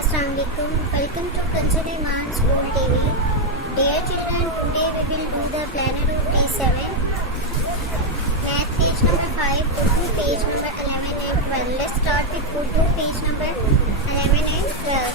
Assalamualaikum. Welcome to Consider Iman School TV. Dear children, today we will do the planar of day 7. Math page number 5, go to page number 11 and 12. Let's start with go to page number 11 and 12.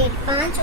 8, 5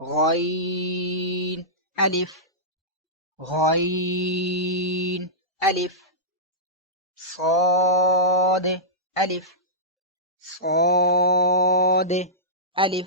غين ألف غين ألف صاد ألف صاد ألف.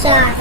4,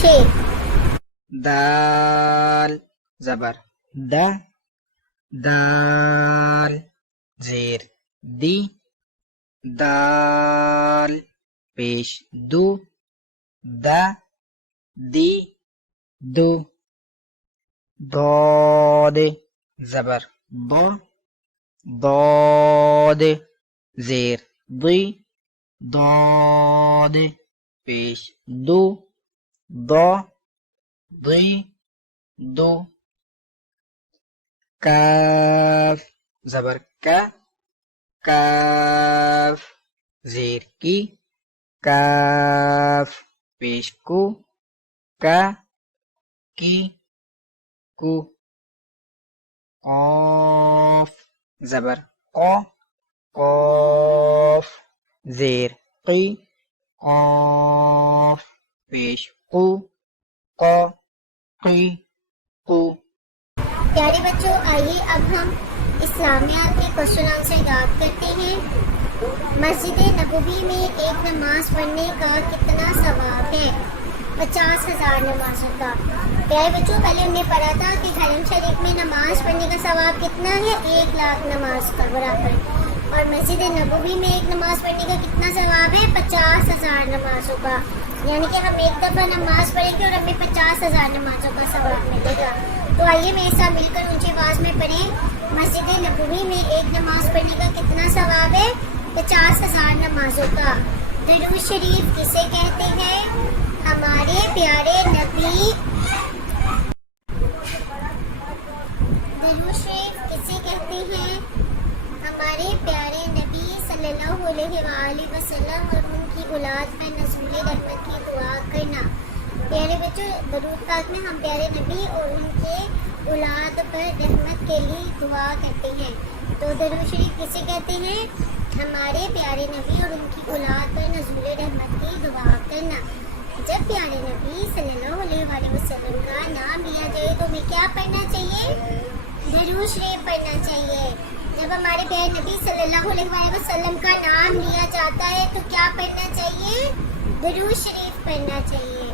6. دال زبر دا دال زیر دی دال پیش دو دا دی دو ضاد زبر ض ضاد زیر ضی ضاد پیش دو ض ضی دو کاف زبر کا کاف زیر کی کاف پیش کو کا کی کو قاف زبر قا قاف زیر قی قاف پیش قو قا قی قو. پیارے بچوں، آئیے اب ہم اسلامیات کے کوشچن آنسر یاد کرتے ہیں. مسجد نبوی میں ایک نماز پڑھنے کا کتنا ثواب ہے؟ 50,000 نمازوں کا. پیارے بچوں، پہلے ہم نے پڑھا تھا کہ حرم شریف میں نماز پڑھنے کا ثواب کتنا ہے؟ 1,00,000 نماز کا برابر. اور مسجد نبوی میں ایک نماز پڑھنے کا کتنا ثواب ہے؟ 50,000 نمازوں کا. یعنی کہ ہم ایک دفعہ نماز پڑھیں گے اور ہمیں 50,000 نمازوں کا ثواب ملے گا. تو آئیے میرے ساتھ مل کر اونچی آواز میں پڑھیں. مسجد نبوی میں ایک نماز پڑھنے کا کتنا ثواب ہے؟ 50,000 نمازوں کا. درود شریف کسے کہتے ہیں؟ ہمارے پیارے نبی. درود شریف کسے کہتے ہیں؟ ہمارے پیارے نبی صلی اللہ علیہ وآلہ وسلم اور ان کی اولاد پر نزول رحمت کی دعا کرنا. پیارے بچوں، درود پاک میں ہم پیارے نبی اور ان کے اولاد پر رحمت کے لیے دعا کرتے ہیں. تو درود شریف کسے کہتے ہیں؟ ہمارے پیارے نبی اور ان کی اولاد پر نزول رحمت کی دعا کرنا. جب پیارے نبی صلی اللہ علیہ وآلہ وسلم کا نام لیا جائے تو ہمیں کیا پڑھنا چاہیے؟ درود شریف پڑھنا چاہیے. جب ہمارے پیارے نبی صلی اللہ علیہ وآلہ وسلم کا نام لیا جاتا ہے تو کیا پڑھنا چاہیے؟ درود شریف پڑھنا چاہیے.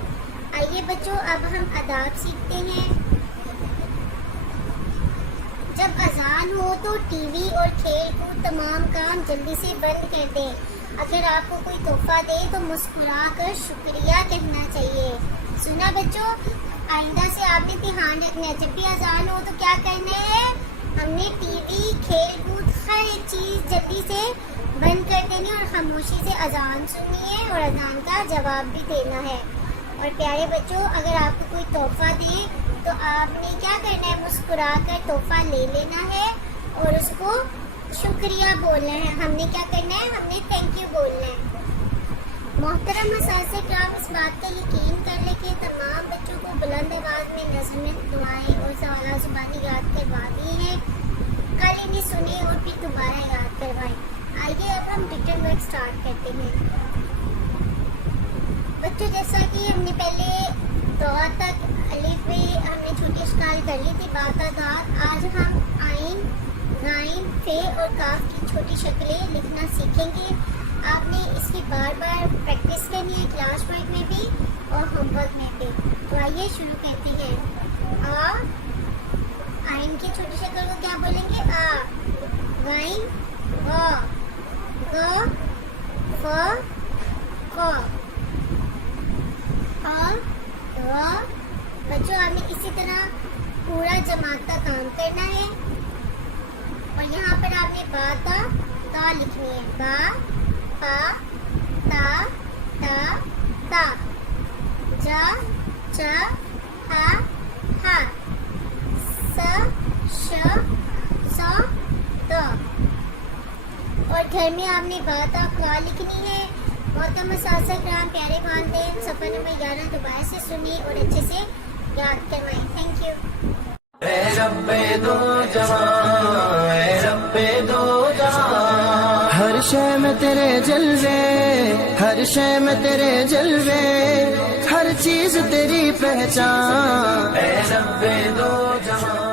آئیے بچوں، اب ہم آداب سیکھتے ہیں. جب اذان ہو تو ٹی وی اور کھیل کود تمام کام جلدی سے بند کر دیں. اگر آپ کو کوئی تحفہ دے تو مسکرا کر شکریہ کہنا چاہیے. سنا بچوں؟ آئندہ سے آپ نے دھیان رکھنا ہے، جب بھی اذان ہو تو کیا کرنا ہے؟ ہم نے ٹی وی، کھیل کود، ہر ایک چیز جلدی سے بند کر دینی اور خاموشی سے اذان سننی ہے اور اذان کا جواب بھی دینا ہے. اور پیارے بچوں، اگر آپ کو کوئی تحفہ دے تو آپ نے کیا کرنا ہے؟ مسکرا کر تحفہ لے لینا ہے اور اس کو شکریہ بولنا ہے. ہم نے کیا کرنا ہے؟ ہم نے تھینک یو بولنا ہے. محترم اساتذہ کرام، اس بات کا یقین کر لیں کہ تمام بچوں کو بلند آواز میں نظم دعائیں اور سوالات زبانی یاد کروا دی ہیں. کل انہیں سنیں اور پھر دوبارہ یاد کروائیں. آئیے اب ہم ریٹن ورک اسٹارٹ کرتے ہیں. بچوں، جیسا کہ ہم نے پہلے دعا تک الف بھی ہم نے چھوٹی اشکال کر لی تھی، باتا دات. آج ہم آئین، غائن، فے اور کاف کی چھوٹی شکلیں لکھنا سیکھیں گے. آپ نے اس کی بار بار پریکٹس کرنی ہے، کلاس ورک میں بھی اور ہوم ورک میں بھی. تو آئیے شروع کرتے ہیں. آئین کی چھوٹی شکل کو کیا بولیں گے؟ آ. غائن غا، غا فا قا، را. بچوں، آپ نے اسی طرح پورا جماعت کا کام کرنا ہے. اور یہاں پر آپ نے با تا لکھنی ہے. با، پا، تا، تا. جا، چا، ہا، ہا. سا، ش، سا، تا. اور گھر میں آپ نے با تا قا لکھنی ہے. محترم اساتذہ کرام، پیارے والدین، صفحہ نمبر 11 دوبارہ سے سنیں اور اچھے سے یاد کروائیں. Thank you. اے رب دو جہاں، اے دو جہاں، ہر شے میں تیرے جلوے، ہر شے میں تیرے جلوے، ہر چیز تیری پہچان، اے رب دو جہاں.